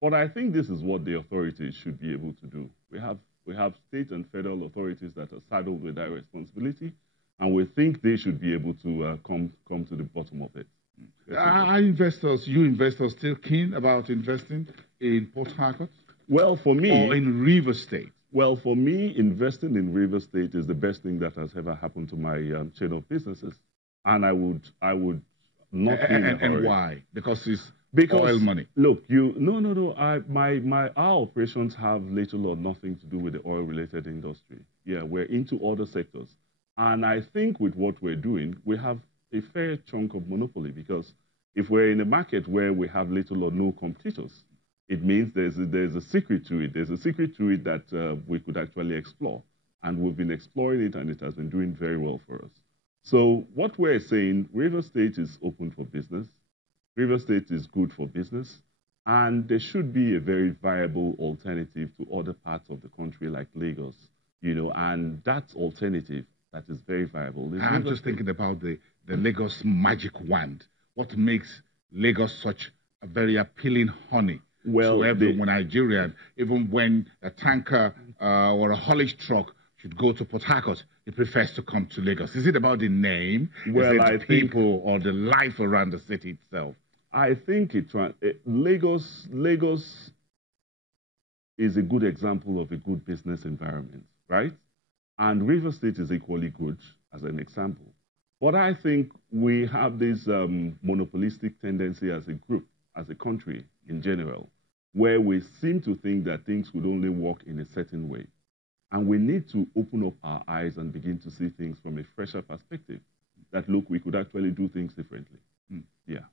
But I think this is what the authorities should be able to do. We have state and federal authorities that are saddled with that responsibility, and we think they should be able to come to the bottom of it. Are you investors still keen about investing in Port Harcourt? Well, for me... Or in River State? Well, for me, investing in River State is the best thing that has ever happened to my chain of businesses. And I would not be in a hurry. And why? Because oil money. Look, our operations have little or nothing to do with the oil-related industry. Yeah, we're into other sectors. And I think with what we're doing, we have a fair chunk of monopoly, because if we're in a market where we have little or no competitors, it means there's a secret to it. There's a secret to it that we could actually explore. And we've been exploring it, and it has been doing very well for us. So what we're saying, River State is open for business. River State is good for business. And there should be a very viable alternative to other parts of the country like Lagos, and that alternative that is very viable. I'm just thinking about the Lagos magic wand. What makes Lagos such a very appealing honey to every Nigerian, even when a tanker or a haulage truck should go to Port Harcourt, he prefers to come to Lagos? Is it about the name? Well, is it the people or the life around the city itself? I think Lagos is a good example of a good business environment, right? And River State is equally good as an example. But I think we have this monopolistic tendency as a group, as a country in general, where we seem to think that things would only work in a certain way. And we need to open up our eyes and begin to see things from a fresher perspective, that, look, we could actually do things differently. Yeah.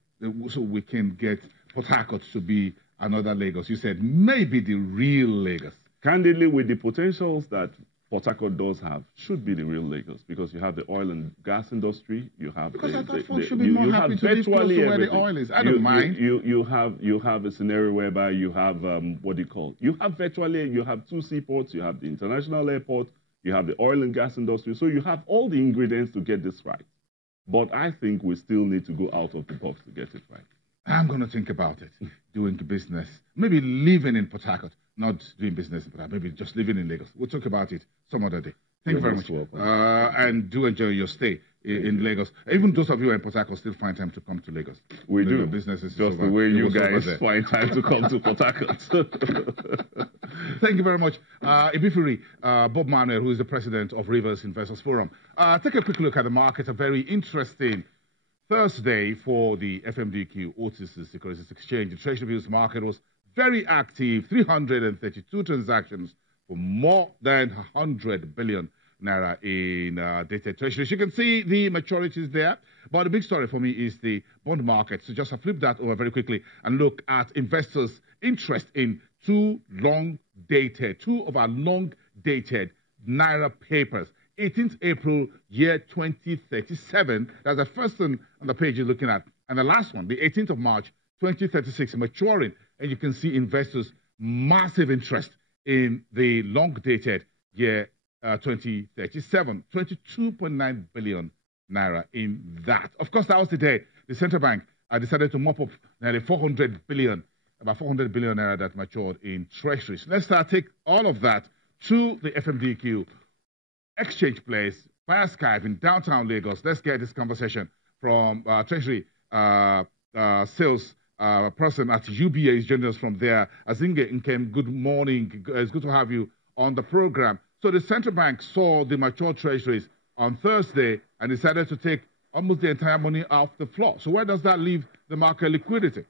So we can get Port Harcourt to be another Lagos. You said maybe the real Lagos. Candidly, with the potentials that Port Harcourt does have, should be the real Lagos, because you have the oil and gas industry. You have because I thought folks should be more happy to live close to where the oil is. I don't mind. You have a scenario whereby you have you have two seaports. You have the international airport. You have the oil and gas industry. So you have all the ingredients to get this right. But I think we still need to go out of the box to get it right. I'm going to think about it, doing business, maybe living in Port Harcourt, not doing business in Port Harcourt, maybe just living in Lagos. We'll talk about it some other day. Thank you very much. And do enjoy your stay in Lagos. Even those of you in Port Harcourt still find time to come to Lagos. We do. Businesses just the way you guys find time to come to Port Harcourt. Thank you very much. Ibifuri, Bob Manuel, who is the president of Rivers Investors Forum. Take a quick look at the market. A very interesting Thursday for the FMDQ OTC Securities Exchange. The Treasury Bills market was very active, 332 transactions for more than 100 billion naira in dated treasuries. You can see the maturities there, but the big story for me is the bond market. So just flip that over very quickly and look at investors' interest in two of our long-dated naira papers. 18th April, year 2037. That's the first one on the page you're looking at. And the last one, the 18th of March, 2036, maturing. And you can see investors' massive interest in the long-dated year 2037. 22.9 billion naira in that. Of course, that was the day the central bank decided to mop up nearly 400 billion, about 400 billion naira that matured in treasuries. Let's take all of that to the FMDQ exchange place via Skype in downtown Lagos. Let's get this conversation from Treasury sales person at UBA is joining us from there. Azinge Nkem, good morning. It's good to have you on the program. So the central bank saw the mature treasuries on Thursday and decided to take almost the entire money off the floor. So where does that leave the market liquidity?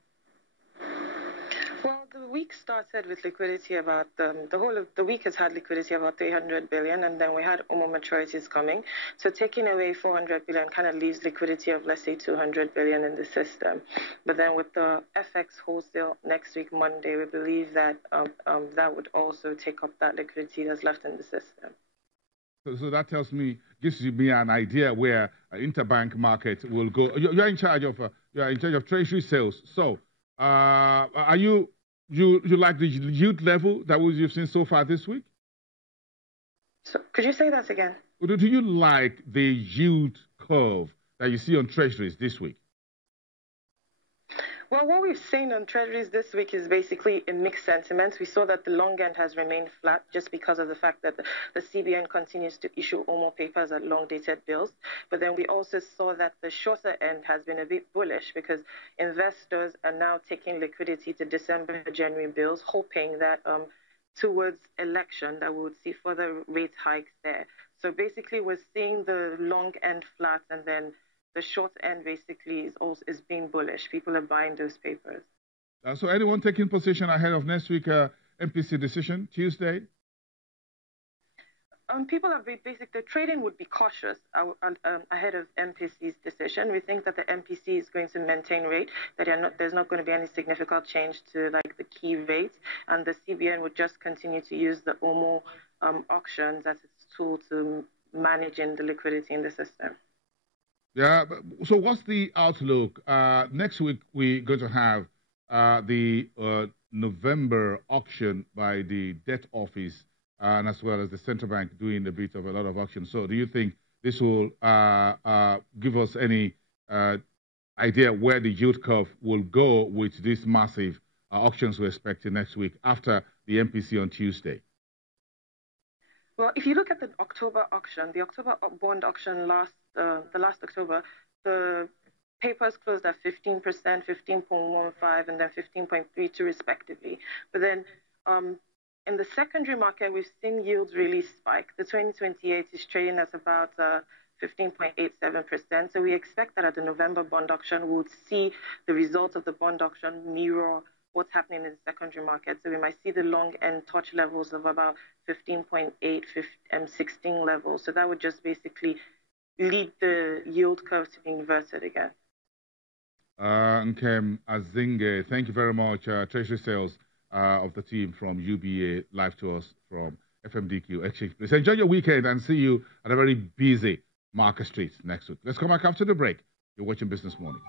Well, the week started with liquidity about, the whole of the week has had liquidity about 300 billion, and then we had more maturities coming. So taking away 400 billion kind of leaves liquidity of, let's say, 200 billion in the system. But then with the FX wholesale next week, Monday, we believe that that would also take up that liquidity that's left in the system. So that tells me, gives me an idea where interbank market will go. You're in charge of treasury sales. So are you like the yield level that you've seen so far this week? So could you say that again? Do you like the yield curve that you see on treasuries this week? Well, what we've seen on treasuries this week is basically a mixed sentiment. We saw that the long end has remained flat just because of the fact that the CBN continues to issue more papers at long-dated bills. But then we also saw that the shorter end has been a bit bullish because investors are now taking liquidity to December, January bills, hoping that towards election that we would see further rate hikes there. So basically, we're seeing the long end flat, and then the short end basically is being bullish. People are buying those papers. So anyone taking position ahead of next week MPC decision, Tuesday? People are basic. The trading would be cautious ahead of MPC's decision. We think that the MPC is going to maintain rate, that there's not going to be any significant change to like the key rates, and the CBN would just continue to use the OMO auctions as its tool to managing the liquidity in the system. Yeah, so what's the outlook? Next week, we're going to have the November auction by the debt office, and as well as the central bank doing a lot of auctions. So do you think this will give us any idea where the yield curve will go with these massive auctions we're expecting next week after the MPC on Tuesday? Well, if you look at the October auction, the October bond auction last October, the papers closed at 15%, 15.15, and then 15.32 respectively. But then in the secondary market, we've seen yields really spike. The 2028 is trading at about 15.87%. So we expect that at the November bond auction, we'll see the results of the bond auction mirror what's happening in the secondary market. So we might see the long end touch levels of about 15.8, 16 levels. So that would just basically lead the yield curve to be inverted again. Nkem Azinge, thank you very much. Treasury sales of the team from UBA, live to us from FMDQ Exchange. Please enjoy your weekend and see you at a very busy Market Street next week. Let's come back after the break. You're watching Business Morning.